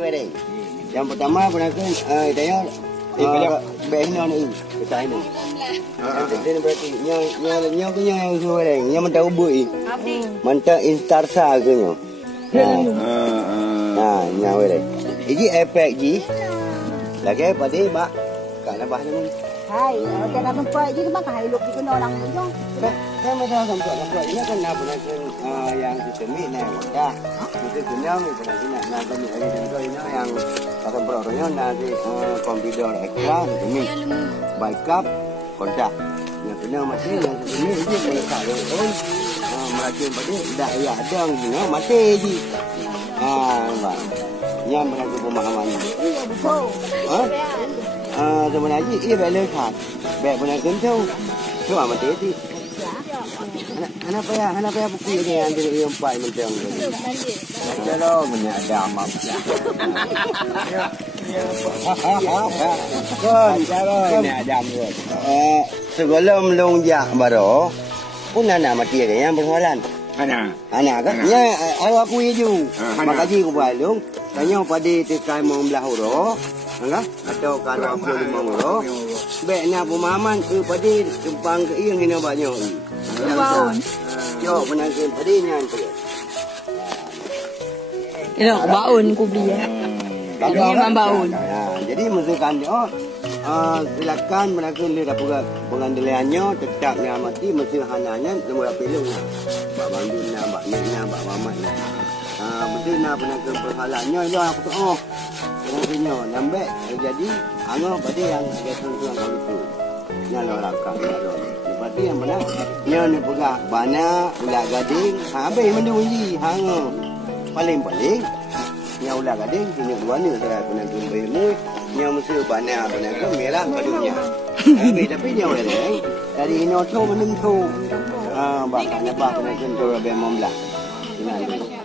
wedding. Yang pertama gunakan daya behna ni kita ini. Dia berarti nya punya yang wedding, nya mentah ubui. Mentah instarsa ke nya. Nya wedding. Ini efek ji. Lagi pada bak kat lebah ni. Hai, jangan sampai je mak hai luk kena orang ni jong. Saya masalah sampai ini kan nak gunakan yang sistemik ni dah. Mesti guna ni nak guna lagi dan ini yang akan berorannya nanti komputer ekstra ini backup kontak. Yang kena mati yang sistemik itu kalau kalau meracun pada dah ya ada guna mati je. Bang. Yang berlaku pemahaman. Iya betul. Sebenarnya ia bela kat. Bek pun nak kentu. Tu amat tadi. Anak payah buku ni yang dia empat macam tu. Kalau menyada amat. Kan ada amat. Sebelum longjak baru pun anak mati ada yang bersoalan. Anak kan? Ya, awak aku je. Makaji ku balung. Tanya pada tekai mau belah huruf. Enggak? Atau kalau aku 5 huruf. Baiknya pemahaman ke pada kempang ke yang ini banyak. Baun. Yo, menangkan padanya tu. Ini baun ku beli ya. Ini memang baun. Jadi maksudkan dia silakan menangkan dia dapat pengandaliannya tetapnya mati mesti hananya semua pilih. Bak Banduna, Bak Nina, Bak Mamat. Betul nak penangkan perhalannya dia aku tu penangkannya nambah jadi angah pada yang dia tuan itu. Nyala rakam ada. Seperti yang benar. Nya ni pegah bana ulat gading, habis mendungi hanga. Paling-paling nya ulat gading kena guana saya penangkan ilmu. Nya mesti bana merah kadunya. Tapi nya ulat gading dari ino tu menentu. Bak nak penangkan tu lebih membelah. Ini